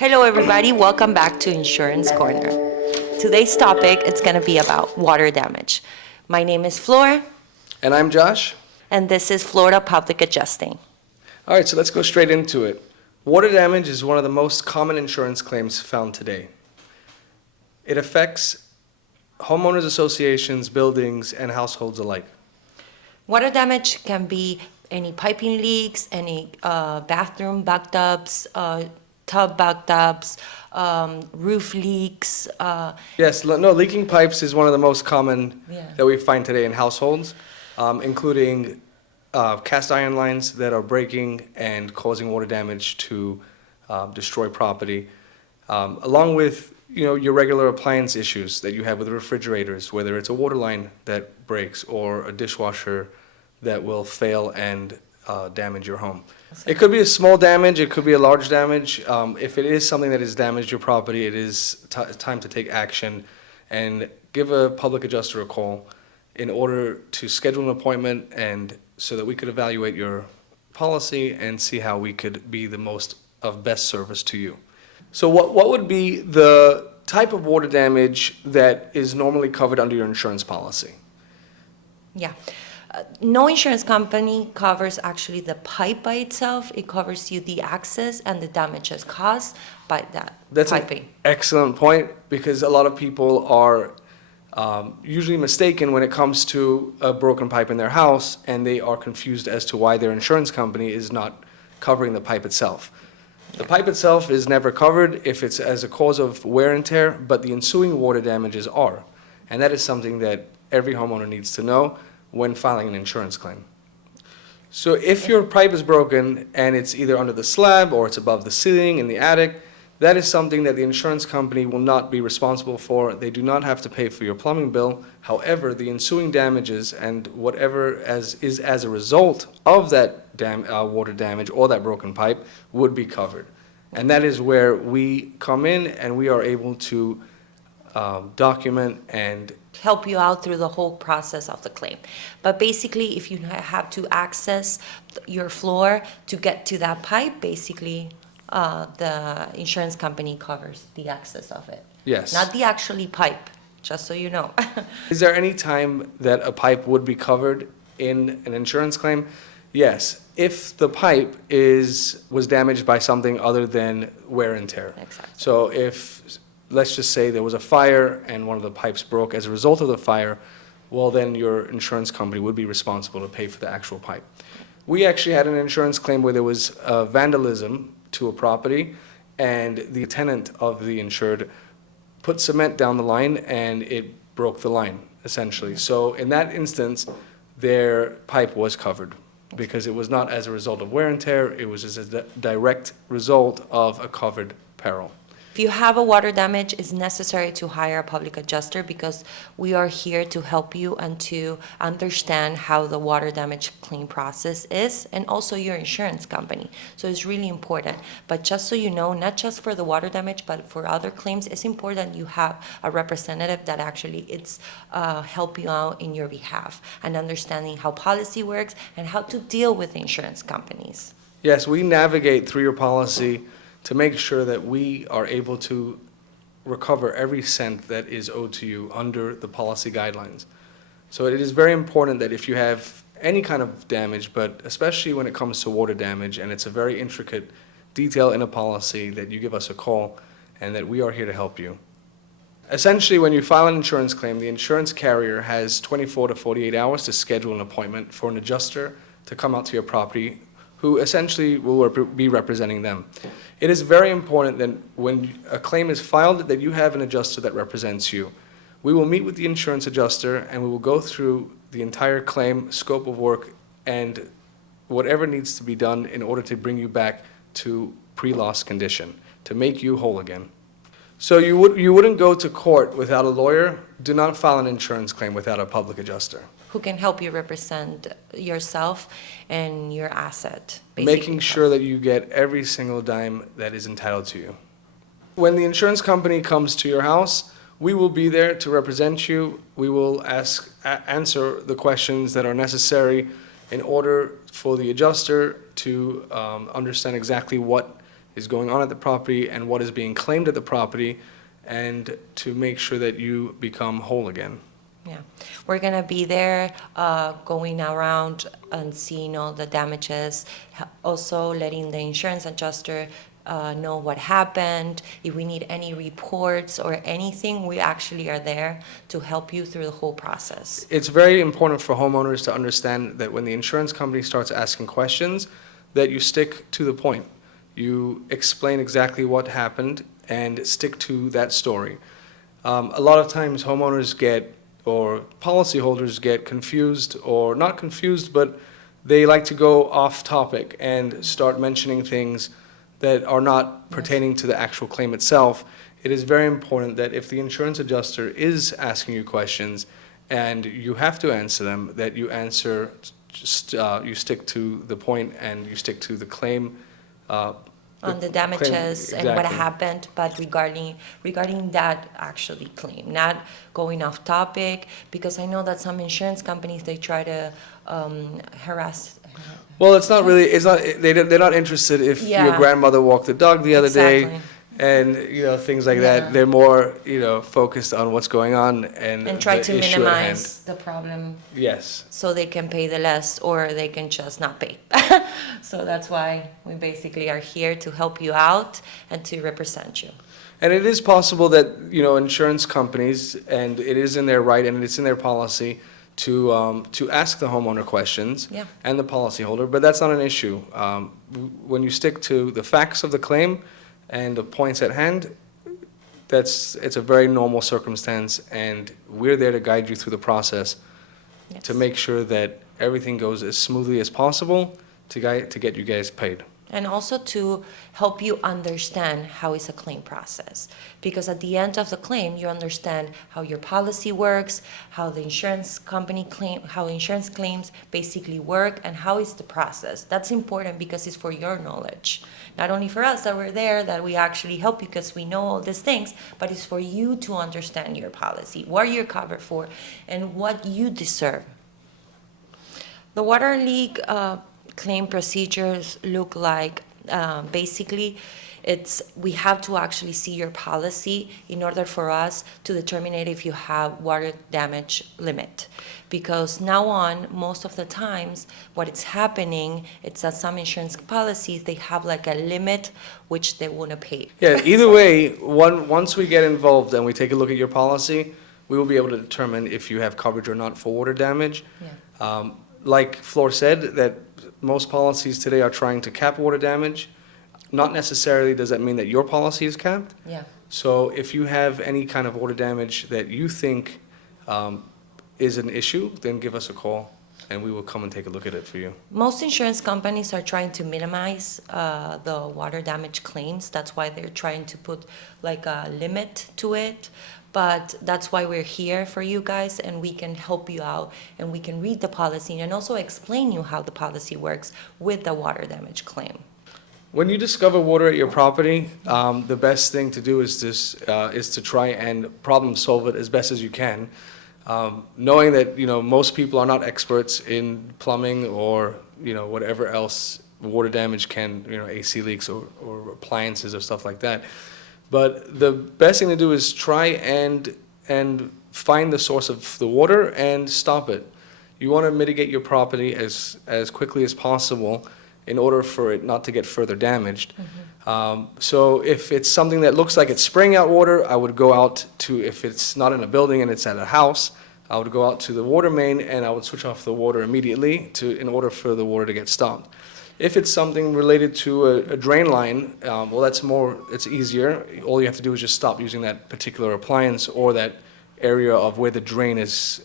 Hello everybody, welcome back to Insurance Corner. Today's topic is going to be about water damage. My name is Flor. And I'm Josh. And this is Florida Public Adjusting. All right, so let's go straight into it. Water damage is one of the most common insurance claims found today. It affects homeowners associations, buildings, and households alike. Water damage can be any piping leaks, any bathroom bathtubs, tub bathtubs, roof leaks. Leaking pipes is one of the most common that we find today in households, including cast iron lines that are breaking and causing water damage to destroy property, along with your regular appliance issues that you have with refrigerators, whether it's a water line that breaks or a dishwasher that will fail and damage your home. It could be a small damage, it could be a large damage. If it is something that has damaged your property, it is time to take action and give a public adjuster a call in order to schedule an appointment and so that we could evaluate your policy and see how we could be the most of best service to you. So what would be the type of water damage that is normally covered under your insurance policy? Yeah. No insurance company covers actually the pipe by itself. It covers you the access and the damages caused by that That's piping. An excellent point, because a lot of people are usually mistaken when it comes to a broken pipe in their house, and they are confused as to why their insurance company is not covering the pipe itself. The pipe itself is never covered if it's as a cause of wear and tear, but the ensuing water damages are. And that is something that every homeowner needs to know when filing an insurance claim. So if your pipe is broken and it's either under the slab or it's above the ceiling in the attic, that is something that the insurance company will not be responsible for. They do not have to pay for your plumbing bill. However, the ensuing damages and whatever is as a result of that water damage or that broken pipe would be covered. And that is where we come in and we are able to document and help you out through the whole process of the claim. But basically, if you have to access your floor to get to that pipe, basically the insurance company covers the access of it. Yes. Not the actually pipe, just so you know. Is there any time that a pipe would be covered in an insurance claim? Yes, if the pipe was damaged by something other than wear and tear. Exactly. So if, let's just say there was a fire and one of the pipes broke as a result of the fire, well then your insurance company would be responsible to pay for the actual pipe. We actually had an insurance claim where there was vandalism to a property, and the tenant of the insured put cement down the line and it broke the line, essentially. So in that instance, their pipe was covered because it was not as a result of wear and tear, it was as a direct result of a covered peril. If you have a water damage, it's necessary to hire a public adjuster because we are here to help you and to understand how the water damage claim process is, and also your insurance company. So it's really important. But just so you know, not just for the water damage, but for other claims, it's important you have a representative that actually help you out in your behalf and understanding how policy works and how to deal with insurance companies. Yes, we navigate through your policy to make sure that we are able to recover every cent that is owed to you under the policy guidelines. So it is very important that if you have any kind of damage, but especially when it comes to water damage, and it's a very intricate detail in a policy, that you give us a call and that we are here to help you. Essentially, when you file an insurance claim, the insurance carrier has 24 to 48 hours to schedule an appointment for an adjuster to come out to your property, who essentially will be representing them. It is very important that when a claim is filed that you have an adjuster that represents you. We will meet with the insurance adjuster and we will go through the entire claim, scope of work, and whatever needs to be done in order to bring you back to pre-loss condition, to make you whole again. So you wouldn't go to court without a lawyer. Do not file an insurance claim without a public adjuster. Who can help you represent yourself and your asset. Basically. Making sure that you get every single dime that is entitled to you. When the insurance company comes to your house, we will be there to represent you. We will answer the questions that are necessary in order for the adjuster to understand exactly what is going on at the property and what is being claimed at the property, and to make sure that you become whole again. Yeah, we're gonna be there, going around and seeing all the damages, also letting the insurance adjuster know what happened. If we need any reports or anything, we actually are there to help you through the whole process. It's very important for homeowners to understand that when the insurance company starts asking questions, that you stick to the point. You explain exactly what happened and stick to that story. A lot of times homeowners or policyholders get confused, or not confused, but they like to go off topic and start mentioning things that are not pertaining to the actual claim itself. It is very important that if the insurance adjuster is asking you questions and you have to answer them, that you answer, you stick to the point and you stick to the claim. On the damages claim, and what exactly. happened, but regarding that actually claim, not going off topic, because I know that some insurance companies, they try to harass. Well, it's not really, they're not interested if your Yeah. grandmother walked the dog the other day, Exactly. and, things like Yeah. that. They're more, focused on what's going on and And try the to issue at hand. minimize the problem Yes. so they can pay the less, or they can just not pay. So that's why we basically are here to help you out and to represent you. And it is possible that, insurance companies, and it is in their right and it's in their policy to ask the homeowner questions. Yeah. And the policyholder, but that's not an issue. When you stick to the facts of the claim and the points at hand, it's a very normal circumstance, and we're there to guide you through the process to Yes. make sure that everything goes as smoothly as possible to get you guys paid. And also to help you understand how is a claim process. Because at the end of the claim, you understand how your policy works, how the insurance company how insurance claims basically work, and how is the process. That's important because it's for your knowledge. Not only for us that we're there, that we actually help you because we know all these things, but it's for you to understand your policy, what you're covered for, and what you deserve. The water leak claim procedures look like, basically, we have to actually see your policy in order for us to determine if you have water damage limit. Because now on, most of the times, what is happening, it's that some insurance policies, they have like a limit which they want to pay. Yeah, either way, once we get involved and we take a look at your policy, we will be able to determine if you have coverage or not for water damage. Yeah. Like Flor said, that most policies today are trying to cap water damage. Not necessarily does that mean that your policy is capped. Yeah. So if you have any kind of water damage that you think is an issue, then give us a call and we will come and take a look at it for you. Most insurance companies are trying to minimize the water damage claims. That's why they're trying to put like a limit to it. But that's why we're here for you guys, and we can help you out, and we can read the policy and also explain you how the policy works with the water damage claim. When you discover water at your property, the best thing to do is to try and problem solve it as best as you can. Knowing that, most people are not experts in plumbing or, whatever else water damage can, AC leaks or appliances or stuff like that. But the best thing to do is try and find the source of the water and stop it. You want to mitigate your property as quickly as possible in order for it not to get further damaged. So if it's something that looks like it's spraying out water, I would go out to, if it's not in a building and it's at a house, I would go out to the water main and I would switch off the water immediately in order for the water to get stopped. If it's something related to a drain line, well, it's easier. All you have to do is just stop using that particular appliance or that area of where the drain is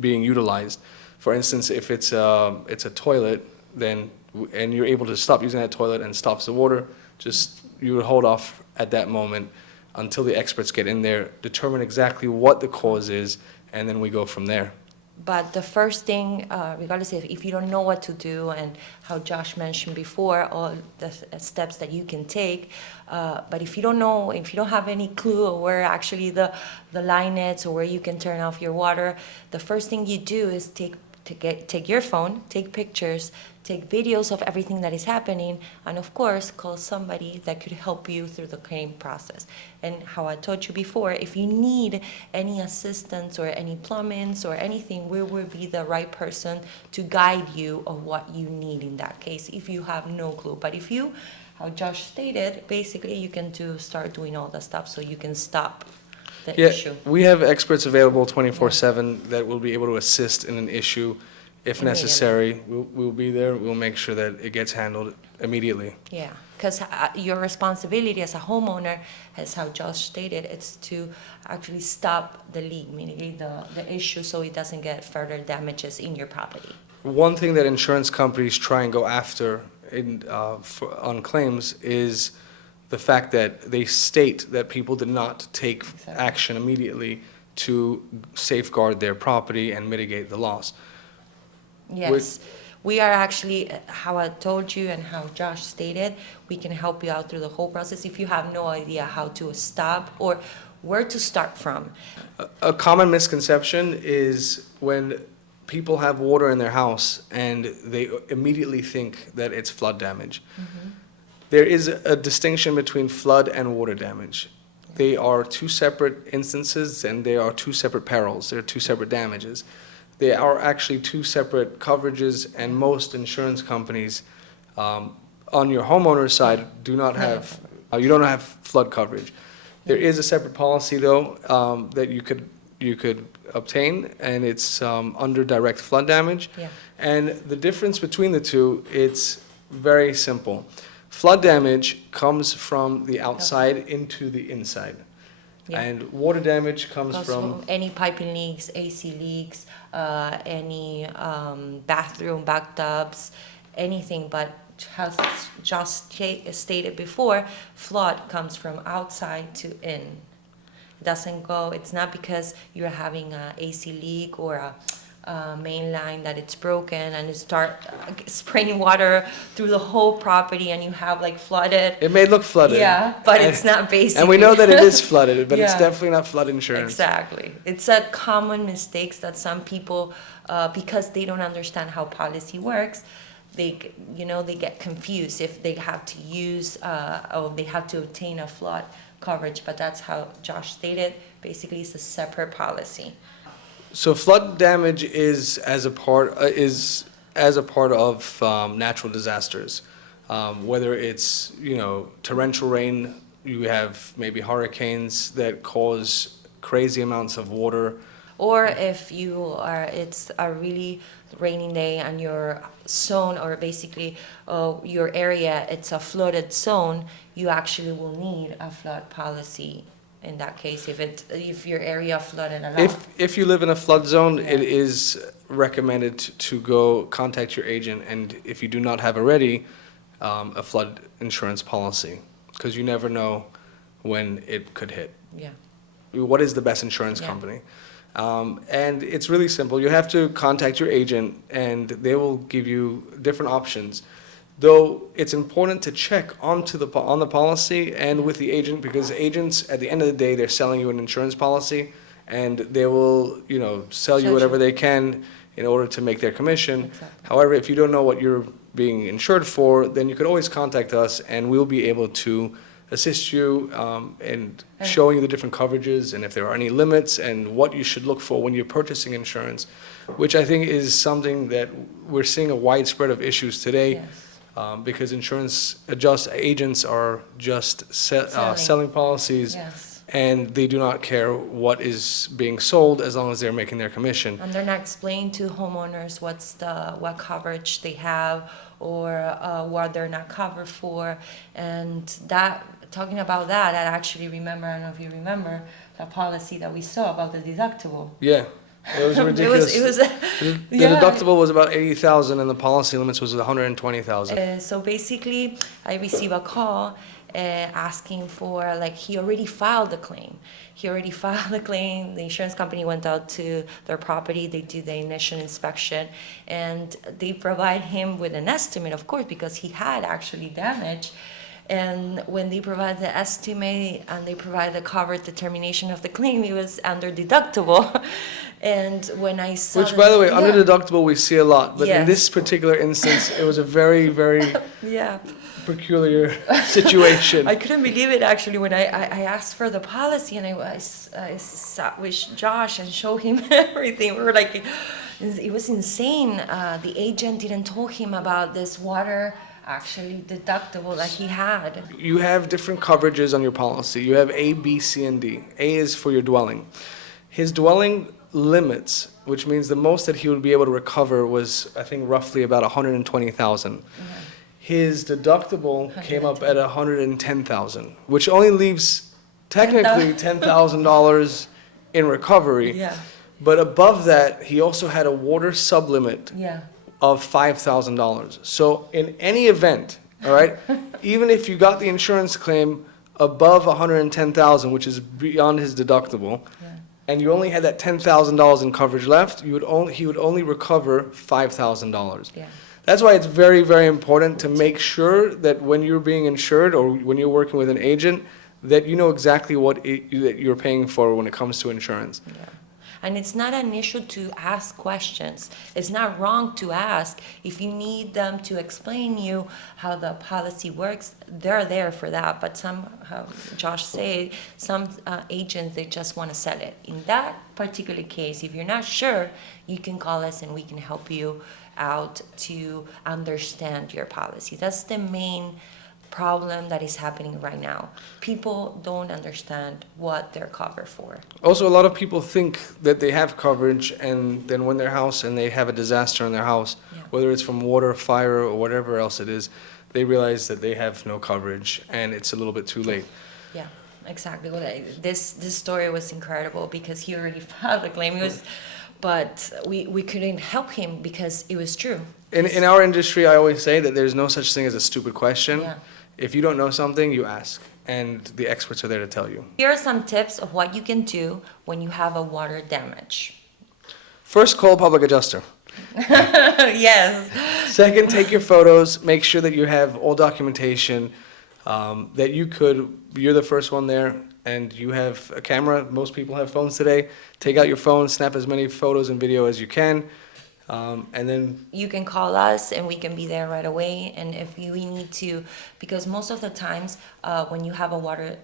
being utilized. For instance, if it's a toilet, and you're able to stop using that toilet and stops the water, you would hold off at that moment until the experts get in there, determine exactly what the cause is, and then we go from there. But the first thing, regardless if you don't know what to do, and how Josh mentioned before, all the steps that you can take, but if you don't know, if you don't have any clue of where actually the line is or where you can turn off your water, the first thing you do is take take your phone, take pictures, take videos of everything that is happening, and of course, call somebody that could help you through the claim process. And how I told you before, if you need any assistance or any plumbings or anything, we will be the right person to guide you of what you need in that case, if you have no clue. But if you, how Josh stated, basically you can start doing all the stuff so you can stop the Yeah, issue. we have experts available 24/7 that will be able to assist in an issue if Immediately. necessary. We'll be there. We'll make sure that it gets handled immediately. Yeah, because your responsibility as a homeowner, as how Josh stated, it's to actually stop the leak, meaning the issue, so it doesn't get further damages in your property. One thing that insurance companies try and go after on claims is the fact that they state that people did not take Exactly. action immediately to safeguard their property and mitigate the loss. Yes, we are actually, how I told you and how Josh stated, we can help you out through the whole process if you have no idea how to stop or where to start from. A common misconception is when people have water in their house and they immediately think that it's flood damage. There is a distinction between flood and water damage. They are two separate instances and they are two separate perils. They're two separate damages. They are actually two separate coverages, and most insurance companies on your homeowner's side do not have, you don't have flood coverage. There is a separate policy though that you could obtain, and it's under direct flood damage. Yeah. And the difference between the two, it's very simple. Flood damage comes from the outside into the inside. Yeah. And water damage comes Goes from, any piping leaks, AC leaks, any bathroom, bathtubs, anything. But as just stated before, flood comes from outside to in. It doesn't go, it's not because you're having a AC leak or a main line that it's broken and you start spraying water through the whole property and you have like flooded. it may look flooded. Yeah, but and- it's not basically. And we know that it is flooded, but it's Yeah. definitely not flood insurance. Exactly. It's a common mistakes that some people, because they don't understand how policy works, they get confused if they have to use, or they have to obtain a flood coverage, but that's how Josh stated, basically it's a separate policy. So flood damage is as a part of natural disasters, whether it's torrential rain, you have maybe hurricanes that cause crazy amounts of water. Or if it's a really rainy day and your zone, or basically your area, it's a flooded zone, you actually will need a flood policy in that case, if your area flooded a lot. If you live in a flood zone, Yeah. it is recommended to go contact your agent, and if you do not have already, a flood insurance policy, because you never know when it could hit. Yeah. What is the best insurance Yeah. company? And it's really simple. You have to contact your agent, and they will give you different options. Though it's important to check on the policy and with the agent, because agents, at the end of the day, they're selling you an insurance policy, and they will, sell you Charge whatever you. they can in order to make their commission. Exactly. However, if you don't know what you're being insured for, then you could always contact us, and we'll be able to assist you in showing you the different coverages and if there are any limits and what you should look for when you're purchasing insurance, which I think is something that we're seeing a widespread of issues today. Yes. Because insurance agents are just Selling. selling policies, Yes. and they do not care what is being sold as long as they're making their commission. And they're not explaining to homeowners what coverage they have or what they're not covered for. And talking about that, I actually remember, I don't know if you remember, the policy that we saw about the deductible. Yeah, it was ridiculous. The yeah. deductible was about 80,000 and the policy limits was 120,000. So basically, I received a call asking for, he already filed the claim. The insurance company went out to their property, they do the initial inspection, and they provide him with an estimate, of course, because he had actually damage. And when they provide the estimate and they provide the covered determination of the claim, it was under deductible. And when I saw Which, by the way, under yeah, deductible we see a lot, but in Yes. this particular instance, it was a very, very yeah. peculiar situation. I couldn't believe it actually when I asked for the policy and I sat with Josh and showed him everything. We were like, it was insane. The agent didn't tell him about this water actually deductible that he had. You have different coverages on your policy. You have A, B, C, and D. A is for your dwelling. His dwelling limits, which means the most that he would be able to recover was, I think, roughly about 120,000. His deductible came up at 110,000, which only leaves technically $10,000 in recovery. Yeah. But above that, he also had a water sublimit Yeah. of $5,000. So in any event, all right, even if you got the insurance claim above 110,000, which is beyond his deductible, and you only had that $10,000 in coverage left, he would only recover $5,000. Yeah. That's why it's very, very important to make sure that when you're being insured or when you're working with an agent, that you know exactly that you're paying for when it comes to insurance. Yeah. And it's not an issue to ask questions. It's not wrong to ask. If you need them to explain you how the policy works, they're there for that. But some, how Josh said, some agents, they just want to sell it. In that particular case, if you're not sure, you can call us and we can help you out to understand your policy. That's the main problem that is happening right now. People don't understand what they're covered for. Also, a lot of people think that they have coverage, and then when their house and they have a disaster in their house, Yeah. whether it's from water, fire, or whatever else it is, they realize that they have no coverage, and it's a little bit too late. Yeah, exactly. Well, this story was incredible because he already filed the claim. But we couldn't help him because it was true. In our industry, I always say that there's no such thing as a stupid question. Yeah. If you don't know something, you ask, and the experts are there to tell you. Here are some tips of what you can do when you have a water damage. First, call a public adjuster. Yes. Second, take your photos. Make sure that you have all documentation, that you're the first one there, and you have a camera. Most people have phones today. Take out your phone, snap as many photos and video as you can, and then You can call us and we can be there right away. And if we need to, because most of the times when you have a water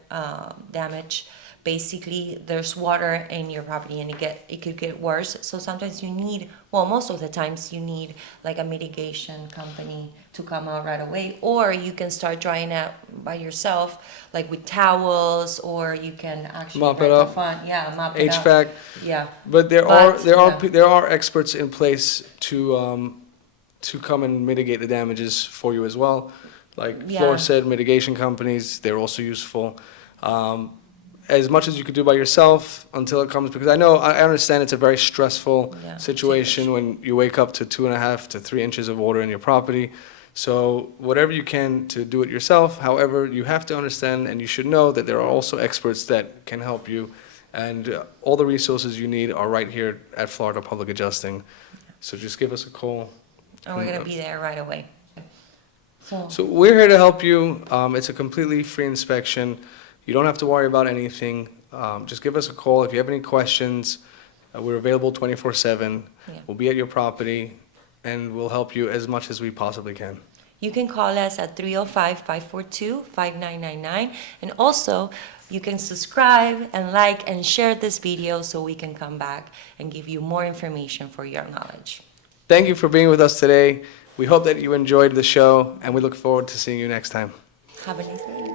damage, basically there's water in your property and it could get worse. So sometimes you need, well, most of the times you need like a mitigation company to come out right away, or you can start drying out by yourself, like with towels, or you can actually Mop it rent a up. fund. Yeah, mop it up. HVAC. Yeah. But there But, are experts in place to come and mitigate the damages for you as well. Like Yeah. Floor said, mitigation companies, they're also useful. As much as you could do by yourself until it comes, because I understand it's a very stressful Yeah, situation when you wake up to 2.5 to 3 inches of water in your property. So whatever you can to do it yourself. However, you have to understand and you should know that there are also experts that can help you, and all the resources you need are right here at Florida Public Adjusting. So just give us a call. And we're gonna be there right away. So we're here to help you. It's a completely free inspection. You don't have to worry about anything. Just give us a call if you have any questions. We're available 24/7. Yeah. We'll be at your property, and we'll help you as much as we possibly can. You can call us at 305-542-5999. And also, you can subscribe and like and share this video so we can come back and give you more information for your knowledge. Thank you for being with us today. We hope that you enjoyed the show, and we look forward to seeing you next time. Have a nice day.